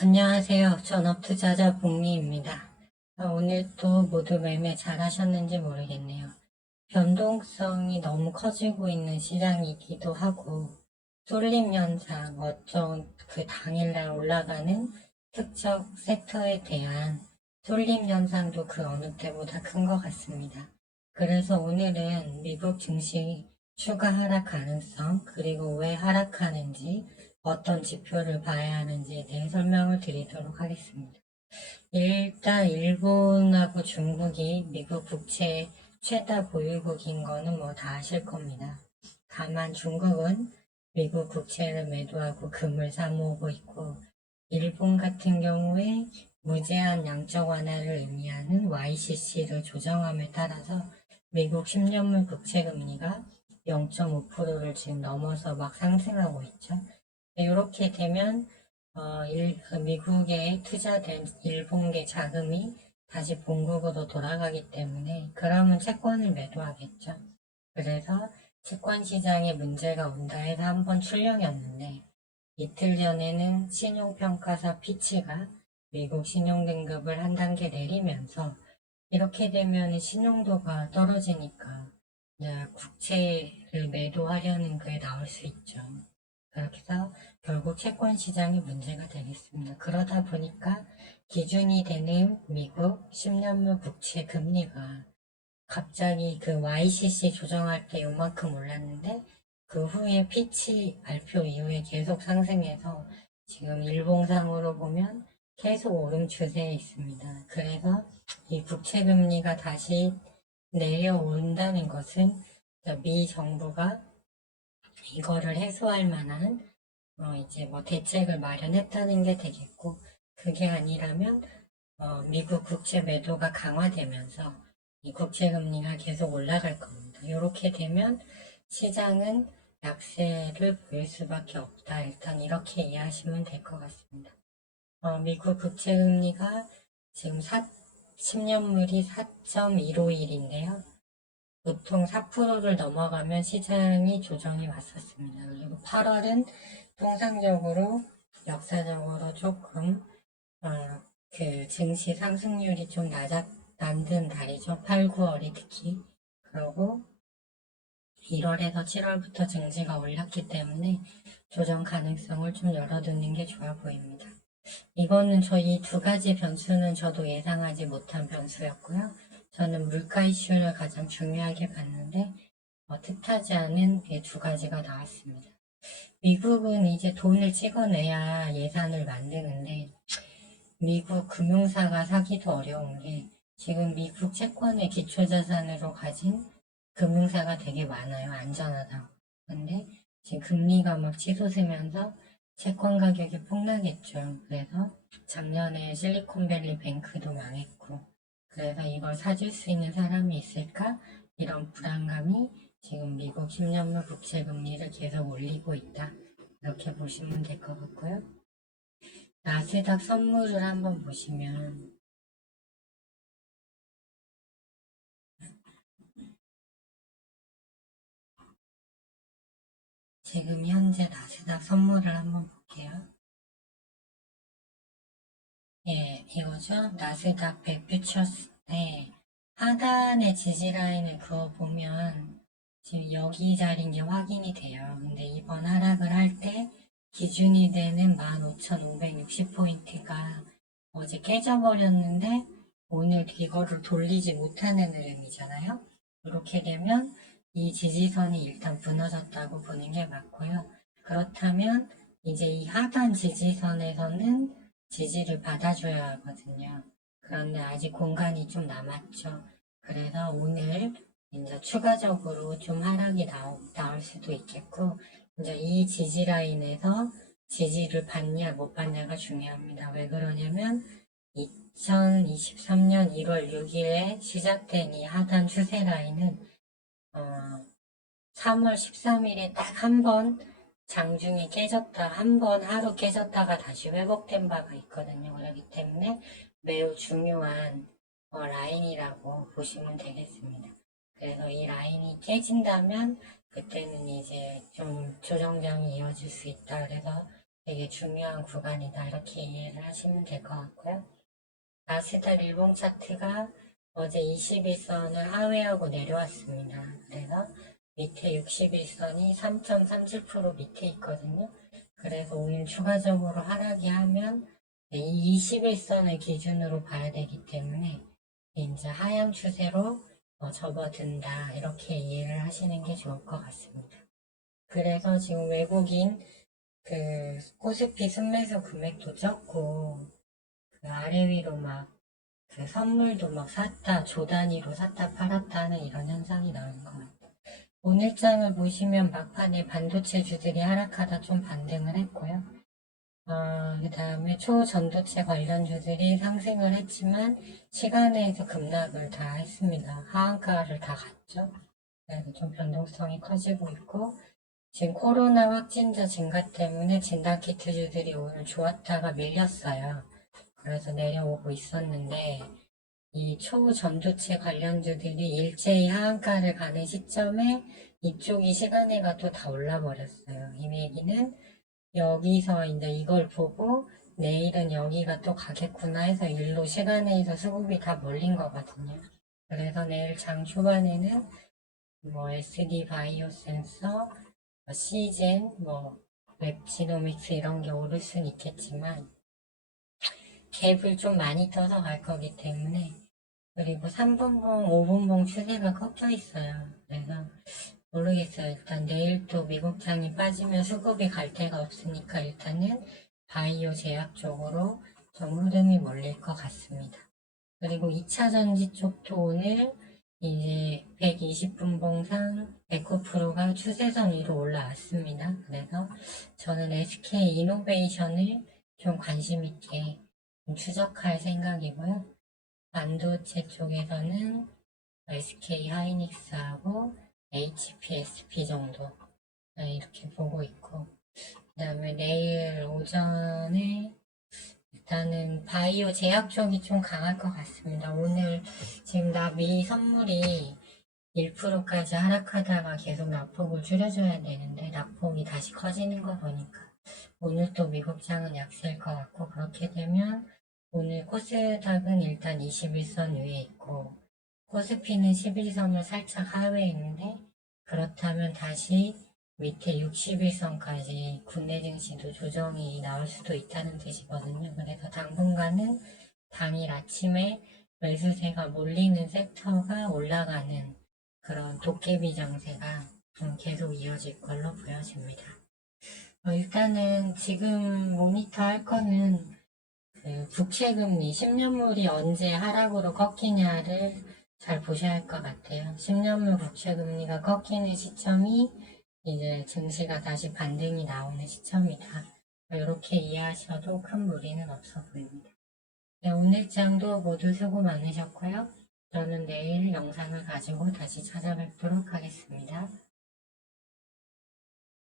안녕하세요. 전업투자자 복리입니다. 오늘도 모두 매매 잘 하셨는지 모르겠네요. 변동성이 너무 커지고 있는 시장이기도 하고, 쏠림 현상, 어떤 그 당일날 올라가는 특정 섹터에 대한 쏠림 현상도 그 어느 때보다 큰 것 같습니다. 그래서 오늘은 미국 증시 추가 하락 가능성, 그리고 왜 하락하는지, 어떤 지표를 봐야 하는지에 대해 설명을 드리도록 하겠습니다. 일단 일본하고 중국이 미국 국채 최다 보유국인 거는 뭐 다 아실 겁니다. 다만 중국은 미국 국채를 매도하고 금을 사모으고 있고, 일본 같은 경우에 무제한 양적 완화를 의미하는 YCC를 조정함에 따라서 미국 10년물 국채 금리가 0.5%를 지금 넘어서 막 상승하고 있죠. 이렇게 되면 미국에 투자된 일본계 자금이 다시 본국으로 돌아가기 때문에 그러면 채권을 매도하겠죠. 그래서 채권 시장에 문제가 온다 해서 한번 출렁였는데 이틀 전에는 신용평가사 피치가 미국 신용등급을 한 단계 내리면서 이렇게 되면 신용도가 떨어지니까 국채를 매도하려는 그게 나올 수 있죠. 그렇게 해서 결국 채권 시장이 문제가 되겠습니다. 그러다 보니까 기준이 되는 미국 10년물 국채 금리가 갑자기 그 YCC 조정할 때 요만큼 올랐는데 그 후에 피치 발표 이후에 계속 상승해서 지금 일봉상으로 보면 계속 오름 추세에 있습니다. 그래서 이 국채 금리가 다시 내려온다는 것은 미 정부가 이거를 해소할 만한 이제 뭐 대책을 마련했다는 게 되겠고, 그게 아니라면 미국 국채 매도가 강화되면서 이 국채 금리가 계속 올라갈 겁니다. 이렇게 되면 시장은 약세를 보일 수밖에 없다. 일단 이렇게 이해하시면 될 것 같습니다. 미국 국채 금리가 지금 10년물이 4.151인데요. 보통 4%를 넘어가면 시장이 조정이 왔었습니다. 그리고 8월은 통상적으로 역사적으로 조금 그 증시 상승률이 좀 낮은 달이죠. 8, 9월이 특히. 그리고 1월에서 7월부터 증시가 올랐기 때문에 조정 가능성을 좀 열어두는 게 좋아 보입니다. 이거는 저희 두 가지 변수는 저도 예상하지 못한 변수였고요. 저는 물가 이슈를 가장 중요하게 봤는데 뜻하지 않은 두 가지가 나왔습니다. 미국은 이제 돈을 찍어내야 예산을 만드는데 미국 금융사가 사기도 어려운 게 지금 미국 채권의 기초자산으로 가진 금융사가 되게 많아요. 안전하다고. 근데 지금 금리가 막 치솟으면서 채권 가격이 폭락했죠. 그래서 작년에 실리콘밸리 뱅크도 망했고 그래서 이걸 사줄 수 있는 사람이 있을까? 이런 불안감이 지금 미국 10년물 국채 금리를 계속 올리고 있다. 이렇게 보시면 될 것 같고요. 나스닥 선물을 한번 보시면 지금 현재 나스닥 선물을 한번 볼게요. 예, 이거죠. 나스닥 100 퓨처스. 네. 하단의 지지라인을 그어보면 지금 여기 자리인 게 확인이 돼요. 근데 이번 하락을 할 때 기준이 되는 15,560포인트가 어제 깨져버렸는데 오늘 이거를 돌리지 못하는 흐름이잖아요. 이렇게 되면 이 지지선이 일단 무너졌다고 보는 게 맞고요. 그렇다면 이제 이 하단 지지선에서는 지지를 받아줘야 하거든요. 그런데 아직 공간이 좀 남았죠. 그래서 오늘 이제 추가적으로 좀 하락이 나올 수도 있겠고, 이제 이 지지 라인에서 지지를 받냐 못 받냐가 중요합니다. 왜 그러냐면 2023년 1월 6일에 시작된 이 하단 추세 라인은 3월 13일에 딱 한 번 장중에 깨졌다, 한 번 하루 깨졌다가 다시 회복된 바가 있거든요. 그렇기 때문에 매우 중요한 라인이라고 보시면 되겠습니다. 그래서 이 라인이 깨진다면 그때는 이제 좀 조정장이 이어질 수 있다. 그래서 되게 중요한 구간이다. 이렇게 이해를 하시면 될 것 같고요. 나스닥 일봉 차트가 어제 21선을 하회하고 내려왔습니다. 그래서 밑에 61선이 3.37% 밑에 있거든요. 그래서 오늘 추가적으로 하락이 하면 이 21선을 기준으로 봐야 되기 때문에 이제 하향 추세로 접어든다. 이렇게 이해를 하시는 게 좋을 것 같습니다. 그래서 지금 외국인 코스피 순매수 금액도 적고 그 아래 위로 막 그 선물도 막 샀다, 조 단위로 샀다 팔았다 하는 이런 현상이 나오는 것 같아요. 오늘장을 보시면 막판에 반도체주들이 하락하다 좀 반등을 했고요. 그 다음에 초전도체 관련주들이 상승을 했지만 시간에서 급락을 다 했습니다. 하한가를 다 갔죠. 그래서 좀 변동성이 커지고 있고 지금 코로나 확진자 증가 때문에 진단키트주들이 오늘 좋았다가 밀렸어요. 그래서 내려오고 있었는데 이 초전도체 관련주들이 일제히 하한가를 가는 시점에 이쪽이 시간에가 또 다 올라버렸어요. 이 얘기는 여기서 이제 이걸 보고 내일은 여기가 또 가겠구나 해서 일로 시간에서 수급이 다 몰린 거거든요. 그래서 내일 장 초반에는 뭐 SD 바이오 센서, 시젠, 웹지노믹스 이런 게 오를 순 있겠지만 갭을 좀 많이 떠서 갈 거기 때문에 그리고 3분봉, 5분봉 추세가 꺾여 있어요. 그래서 모르겠어요. 일단 내일 또 미국장이 빠지면 수급이 갈 데가 없으니까 일단은 바이오 제약 쪽으로 좀 흐름이 몰릴 것 같습니다. 그리고 2차 전지 쪽도 오늘 이제 120분 봉상 109%가 추세선 위로 올라왔습니다. 그래서 저는 SK 이노베이션을 좀 관심 있게 추적할 생각이고요. 반도체 쪽에서는 SK 하이닉스하고 HPSP 정도 이렇게 보고 있고 그 다음에 내일 오전에 일단은 바이오 제약 쪽이 좀 강할 것 같습니다. 오늘 지금 나미 선물이 1%까지 하락하다가 계속 낙폭을 줄여줘야 되는데 낙폭이 다시 커지는 거 보니까 오늘 또 미국장은 약세일 것 같고 그렇게 되면 오늘 코스닥은 일단 21선 위에 있고 코스피는 11선을 살짝 하회에 있는데 그렇다면 다시 밑에 61선까지 국내 증시도 조정이 나올 수도 있다는 뜻이거든요. 그래서 당분간은 당일 아침에 매수세가 몰리는 섹터가 올라가는 그런 도깨비 장세가 좀 계속 이어질 걸로 보여집니다. 일단은 지금 모니터 할 거는 국채금리 10년물이 언제 하락으로 꺾이냐를 잘 보셔야 할 것 같아요. 10년물 국채금리가 꺾이는 시점이 이제 증시가 다시 반등이 나오는 시점이다. 이렇게 이해하셔도 큰 무리는 없어 보입니다. 네, 오늘장도 모두 수고 많으셨고요. 저는 내일 영상을 가지고 다시 찾아뵙도록 하겠습니다.